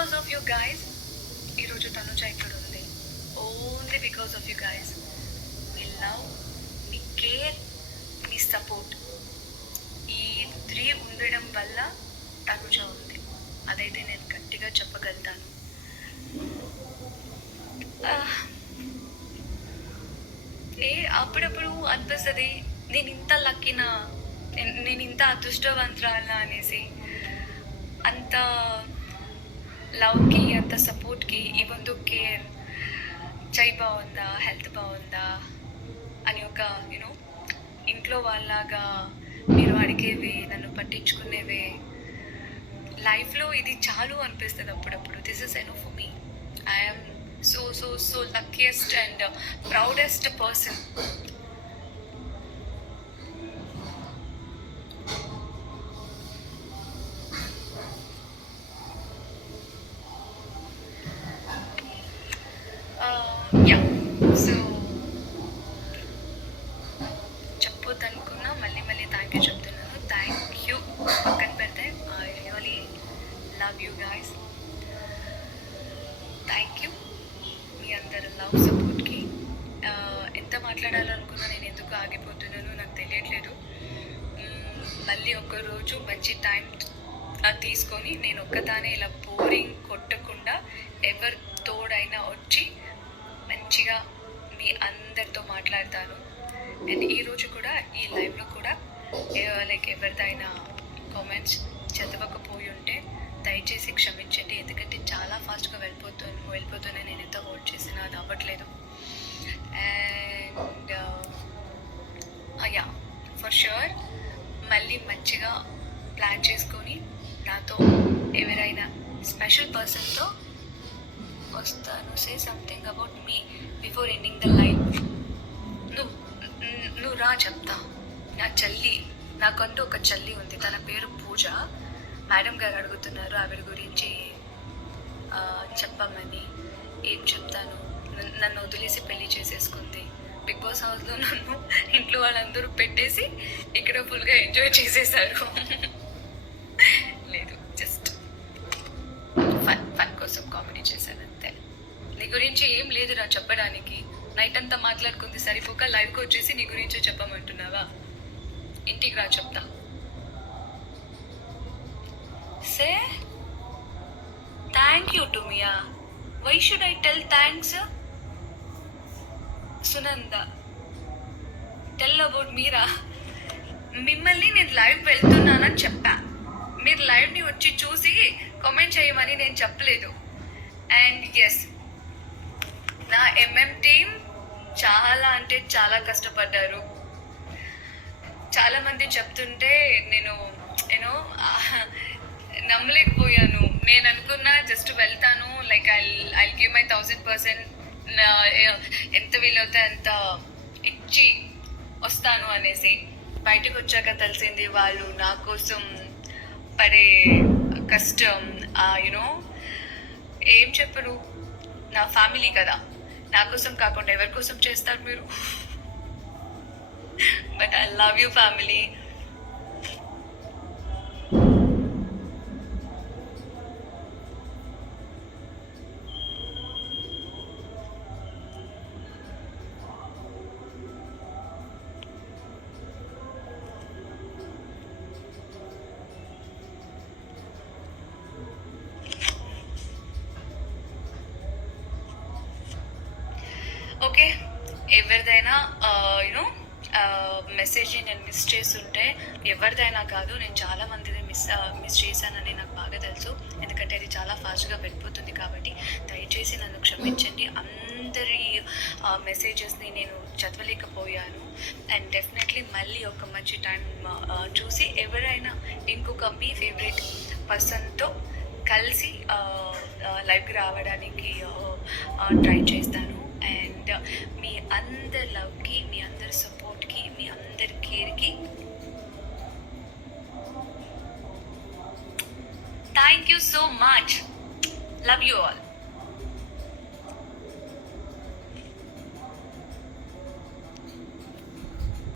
Because of you guys ఈరోజు తనుజ ఇక్కడ ఉంది. Only because of you guys. Me love, me care, me support, ఈ 3 ఉండడం వల్ల తనుజ ఉంది. అదైతే నేను గట్టిగా చెప్పగలుగుతాను. అప్పుడప్పుడు అనిపిస్తుంది నేను ఇంత లక్కీనా, నేను ఇంత అదృష్టవంతురాలా అనేసి. అంత లవ్కి, అంత సపోర్ట్కి, ఇవందు కేర్, చై బాగుందా, హెల్త్ బాగుందా అని ఒక ఇంట్లో వాళ్ళలాగా మీరు అడిగేవే, నన్ను పట్టించుకునేవే, లైఫ్లో ఇది చాలు అనిపిస్తుంది అప్పుడప్పుడు. This is enough for me. I'm so luckiest and proudest person. Yeah, so చెప్పొద్దనుకున్నా మళ్ళీ థ్యాంక్ యూ చెప్తున్నాను. థ్యాంక్ యూ పక్కన పెడితే I really love you guys. Thank you మీ అందరు లవ్ సపోర్ట్కి. ఎంత మాట్లాడాలనుకున్నా నేను ఎందుకు ఆగిపోతున్నానో నాకు తెలియట్లేదు. మళ్ళీ ఒకరోజు మంచి టైం తీసుకొని నేను ఒక్కదానే ఇలా బోరింగ్ కొట్టకుండా ఎవరి తోడైనా వచ్చి మంచిగా మీ అందరితో మాట్లాడతాను. అండ్ ఈరోజు కూడా ఈ లైవ్లో కూడా లైక్ ఎవరిదైనా కామెంట్స్ చదవకపోయి ఉంటే దయచేసి క్షమించండి. ఎందుకంటే చాలా ఫాస్ట్గా వెళ్ళిపోతున్నా నేను ఎంత హోల్డ్ చేసినా అది అవ్వట్లేదు. అండ్ యా, ఫర్ ష్యూర్ మళ్ళీ మంచిగా ప్లాన్ చేసుకొని నాతో ఎవరైనా స్పెషల్ పర్సన్తో వస్తాను. Say something about me before ending the live. నువ్వు రా చెప్తా. నా చెల్లి, నాకంటూ ఒక చెల్లి ఉంది, తన పేరు పూజ. మేడం గారు అడుగుతున్నారు ఆవిడ గురించి చెప్పమని. ఏం చెప్తాను, నన్ను వదిలేసి పెళ్లి చేసేసుకుంది. బిగ్ బాస్ హౌస్లో నన్ను ఇంట్లో వాళ్ళందరూ పెట్టేసి ఇక్కడ ఫుల్గా ఎంజాయ్ చేసేసారు. లేదు, జస్ట్ ఫన్ కోసం కామెడీ చేశాను అంతే. నీ గురించి ఏం లేదురా చెప్పడానికి. నైట్ అంతా మాట్లాడుకుంది సరిపోక లైవ్కి వచ్చేసి నీ గురించే చెప్పమంటున్నావా? ఇంటికి రా చెప్తా. Say thank you to Mia. Why should I tell thanks? Sunanda, tell about Meera. మిమ్మల్ని నేను లైవ్ వెళ్తున్నానని చెప్పా. మీరు లైవ్ని వచ్చి చూసి కామెంట్ చేయమని నేను చెప్పలేదు. అండ్ ఎస్, నా టీమ్ చాలా అంటే చాలా కష్టపడ్డారు. చాలామంది చెప్తుంటే నేను నమ్మలేకపోయాను. నేను అనుకున్నా జస్ట్ వెళ్తాను, లైక్ ఐ గివ్ మై 1000%, ఎంత వీలవుతే అంత ఇచ్చి వస్తాను అనేసి. బయటకు వచ్చాక తెలిసింది వాళ్ళు నా కోసం పడే కష్టం. ఏం చెప్పరు, నా ఫ్యామిలీ కదా, నా కోసం కాకుండా ఎవరి కోసం చేస్తారు మీరు? But I love you family. Okay, ఎవరిదైనా మెసేజ్ నేను మిస్ చేస్తుంటే ఎవరిదైనా కాదు, నేను చాలా మందిది మిస్ చేశానని నాకు బాగా తెలుసు. ఎందుకంటే అది చాలా ఫాస్ట్గా వెళ్ళిపోతుంది. కాబట్టి దయచేసి నన్ను క్షమించండి. అందరి మెసేజెస్ని నేను చదవలేకపోయాను. అండ్ డెఫినెట్లీ మళ్ళీ ఒక మంచి టైం చూసి ఎవరైనా ఇంకొక మీ ఫేవరెట్ పర్సన్తో కలిసి లైవ్కి రావడానికి ట్రై చేస్తాను. అండ్ మీ అందరి లవ్కి, మీ అందరి సపోర్ట్కి, మీ అందరి కేర్కి thank you so much. Love you all.